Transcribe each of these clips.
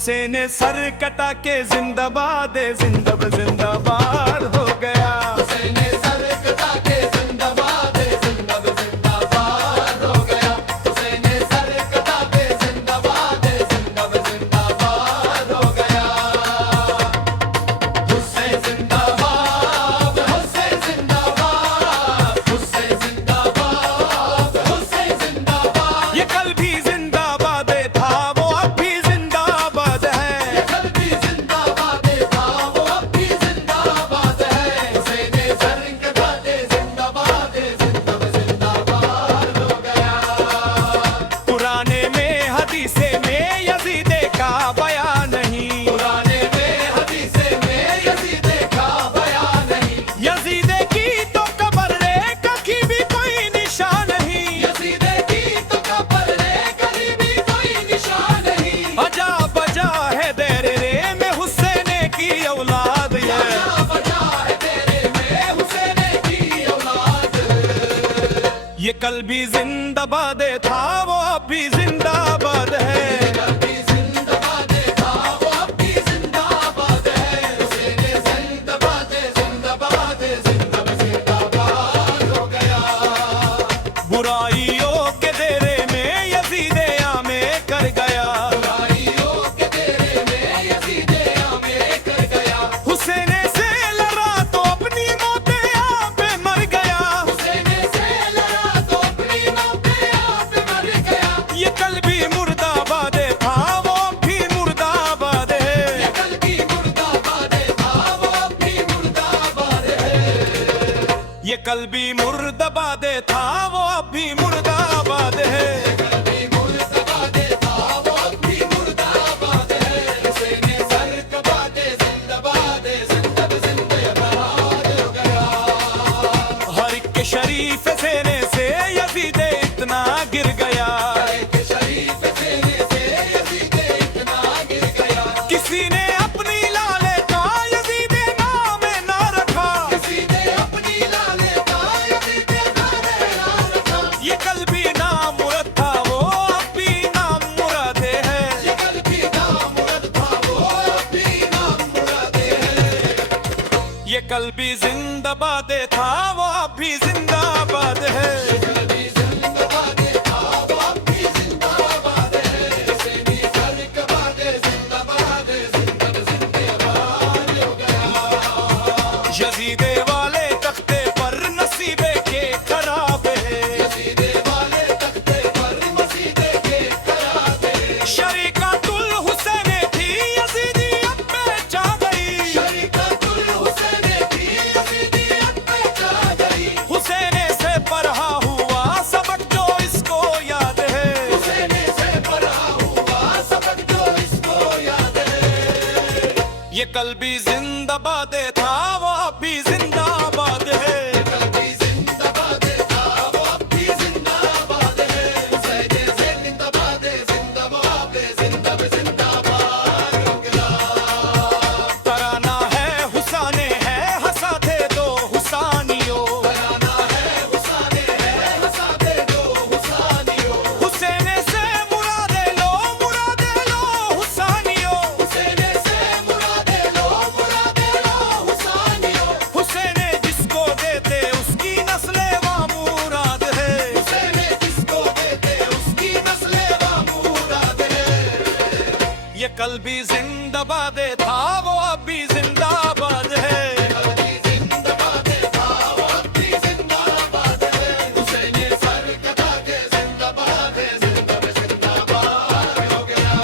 Hussain sir कटा के जिंदाबाद जिंदाबाद हो गया। हुसैन सर कटा के जिंदाबाद जिंदाबाद हो गया। हुसैन सर कटा के जिंदाबाद जिंदाबाद हो गया। हुसैन जिंदाबाद, हुसैन जिंदाबाद, हुसैन जिंदाबाद, हुसैन जिंदाबाद। ये कल भी जिंदाबाद था वो अब भी जिंदाबाद है। ये कल भी जिंदाबाद था वो अब भी जिंदाबाद है। हुसैन सर कटा के जिंदाबाद जिंदाबाद हो गया। पुराने में हदीसे में यजीदे का बयान नहीं। पुराने में हदीसे में यजीदे का बयान नहीं। यजीदे की तो कब्र रे कहीं भी कोई निशान नहीं। यजीदे की तो कब्र रे कहीं भी कोई निशान नहीं। अजा बजा है तेरे रे में हुसैन की औलाद ये। बजा है तेरे में हुसैन की औलाद। ये कल भी जिंदाबाद था वो अब भी जिंदाबाद है। कल भी जिंदाबाद था वो अब भी जिंदाबाद है। हुसैन जिंदाबाद जिंदाबाद जिंदाबाद हो गया। बुराइयों के डेरे में यजीदे आमे कर गया। बुराइयों के डेरे में यजीदे आमे कर गया। हुसैन से लड़ा तो अपनी मौतें आप मर गया। हुसैन से लड़ा तो अपनी मौतें आप मर गया। ये कल भी मुर्दाबाद था वो अब भी मुर्दाबाद है। ये कल भी मुर्दाबाद था वो अब भी मुर्दाबाद है। ये कल भी मुर्दाबाद था वो अब भी मुर्दाबाद है। कल भी मुर्दाबाद था वो अब भी मुर्दाबाद है। हुसैन सर कटा के जिंदाबाद जिंदाबाद हो गया। हर एक के शरीफ सेने से यजीदे इतना गिर गया। एक शरीफ सेने से यजीदे इतना गिर गया। किसी ने अपनी लाले का यजीदे नाम ना रखा। किसी ने अपनी लाले का यजीदे नाम ना रखा। ये कल भी नाम मुरद था वो अब भी नाम मुरादे है। ये कल भी नाम मुराद था वो अब भी नाम मुरादे है। ये कल भी जिंदाबाद था वो अब भी जिंदाबाद है। कल भी जिंदाबाद था वो अब भी जिंदाबाद है। हुसैन सर कटा के जिंदाबाद जिंदाबाद हो गया। यजीदे वाले तख्ते पर नसीबे के खराब है। यजीदे वाले तख्ते पर मसीदे के कराते। शरीकातुल हुसैन थी यजीदियत में जा गई। शरीकतुल हुसैन थी यजीदियत में जा गई। हुसैन से पढ़ा हुआ सबक जो इसको याद है। हुसैन से पढ़ा हुआ सबक जो इसको याद है। ये कल भी जिंदाबाद था वो अब भी जिंदाबाद है। कल भी जिंदाबाद था वो अब भी जिंदाबाद है। हुसैन जिंदाबाद जिंदाबाद जिंदाबाद हो गया। तराना है हुसैन है हंसा थे दो हुसैनियों। तराना है हुसैन है हंसाते दो हुसैनियों। हुसैन से मुरादे लो हुसैनियों। हुसैन से मुरादे लो हुसैनियों। हुसैन जिसको देते उसकी नस्ले वा मुराद है। हुसैन जिसको देते उसकी नस्ले वा मुराद है। ये कल भी जिंदाबाद था वो अब भी जिंदाबाद है। कल भी जिंदाबाद था वो अब भी जिंदाबाद है। हुसैन सर कटा के जिंदाबाद जिंदाबाद हो गया।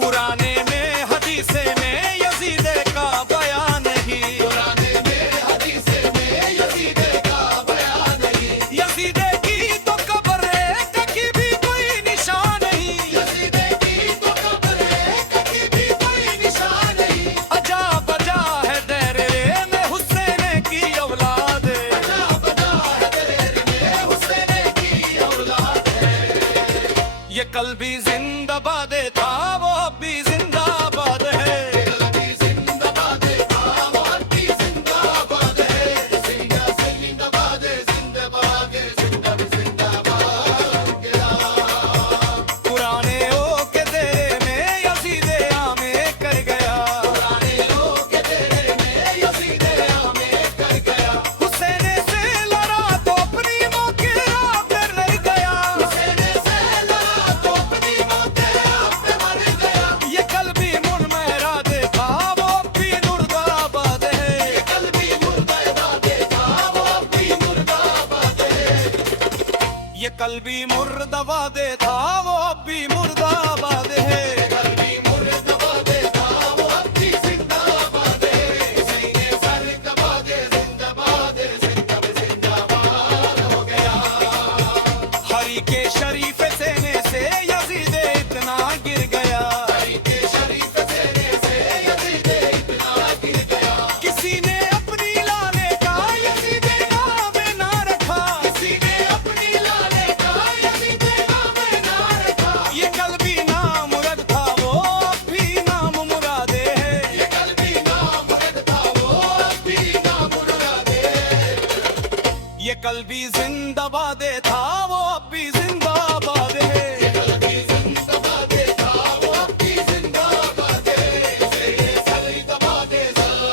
पुराने में हदीसे में यजीदे का बयान नहीं। पुराने में हदीसे में यजीदे का बयान नहीं। यजीदे की तो कब्र रे कहीं भी कोई निशान नहीं। यजीदे की तो कब्र है कहीं भी कोई निशान नहीं। अजा बजा है तेरे रे में हुसैन की औलाद। बजा बजा है तेरे में हुसैन की औलाद है। ये कल भी जिंदाबाद था वो अब भी जिंदाबाद है। कल भी जिंदाबाद था वो अब भी जिंदाबाद है। हुसैन जिंदाबाद जिंदाबाद जिंदाबाद हो गया। पुराने ओ के डेरे में यजीदे ये कल भी मुर्दाबाद था वो अब भी मुर्दाबाद है। कलबी मुर्दाबाद था वो अब भी जिंदाबाद है। सीने सर दबादे जिंदाबाद जिंदाबाद हो गया। हरी के शरीफ सेने से यजीद इतना गिर गया। हरी के शरीफ सेने से यजीद इतना गिर गया। किसी ने अपनी लाने का यजीद नाम ना रखा। किसी ने अपनी लाले का यजीद नाम ना रखा। ये कल भी नामुराद था वो अब भी नाम मुरादे है। ये कलबी नामुराद था वो अब भी नामुरादे। ये कल भी जिंदाबाद था वो अब भी जिंदाबाद है। कलबी जिंदाबाद था वो अब भी जिंदाबाद है। सीने सर दबादे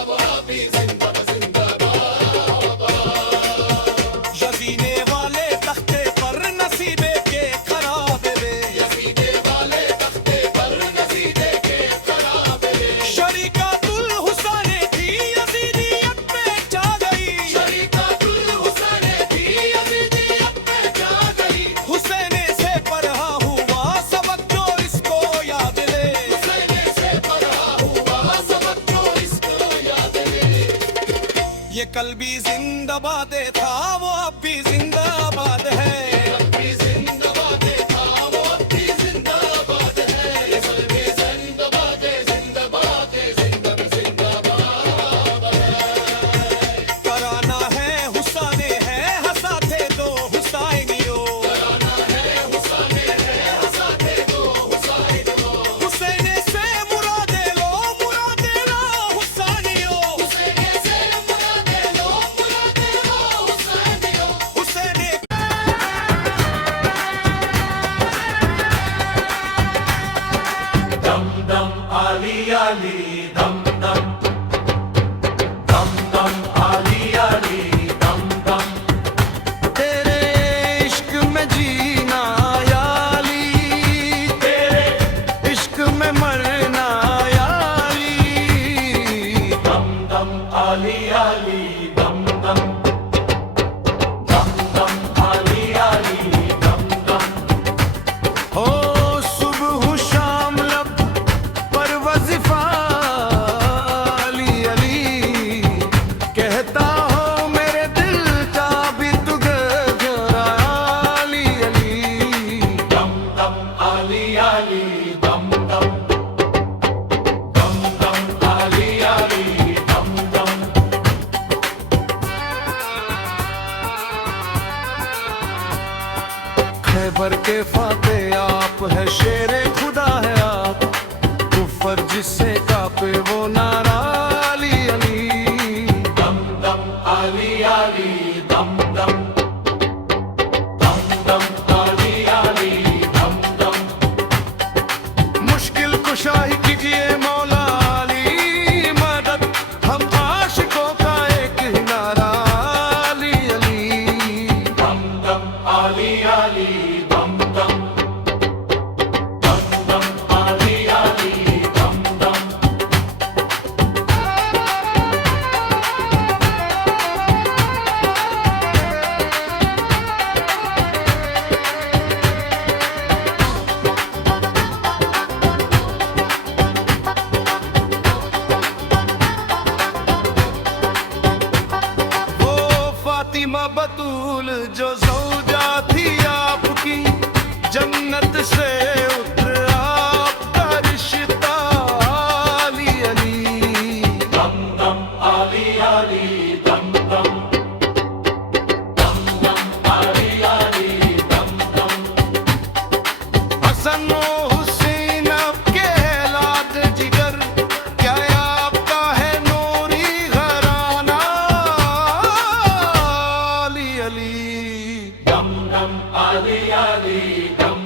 वो अब भी जिंदाबाद। यजीने वाले तख्ते पर नसीबे के खराब वे। यजीदे वाले तख्ते पर नसीबे के खराब रे। शरीकातुल हुसैन थी यजीदियत में जा गई। शरीकातुल हुसैन थी यजीदियत में जा गई। हुसैन से पढ़ा हुआ सबक जो इसको याद ले। हुसैन से पढ़ा हुआ सबक जो इसको याद ले। ये कल भी जिंदाबाद था वो अब भी जिंदाबाद है। कलबी जिंदाबाद था वो अब भी जिंदाबाद है। कलबी जिंदाबाद जिंदाबाद जिंदाबाद है। कराना है हुसैन है हंसा थे दो हुसैनियों। कराना है हुसैन है हंसाते दो हुसैन लो। हुसैन से मुरादे लो हुसैनियों। हुसैन से मुरादे लो हुसैनियों। हुसैन दम दम आली आली दम दम दम दम आली आली दम दम तेरे इश्क में जीना याली। तेरे इश्क में मरना याली। दम दम आली आली दम दम दम दम आली आली दम दम हो सुबह शाम लब पर वजीफा अली अली। कहता हो मेरे दिल का भी तू अली अली। दम दम आली आली दम दम दम दम आली आली दम दम खैबर के फाते आप है शेरे खुदा है आप। कुफर जिससे कापे वो नारा अली अली। दम दम आली आली दम दम दम दम आली आली दम दम मुश्किल कुशाई कीजिए मौला अली मदद। हम आशिकों का एक ही नारा अली अली। दम दम आली आली दम दम दम दम आली आली दम दम वो फातिमा बतूल जो ज़ौजा थी आपकी। जन्नत से उतर आपका रिश्ता अली अली। दम दम आली आली दम दम दम दम आली आली दम दम हसन ओ हुसैन आपके औलाद जिगर। क्या आपका है नूरी घराना अली अली। दम दम आली आली दम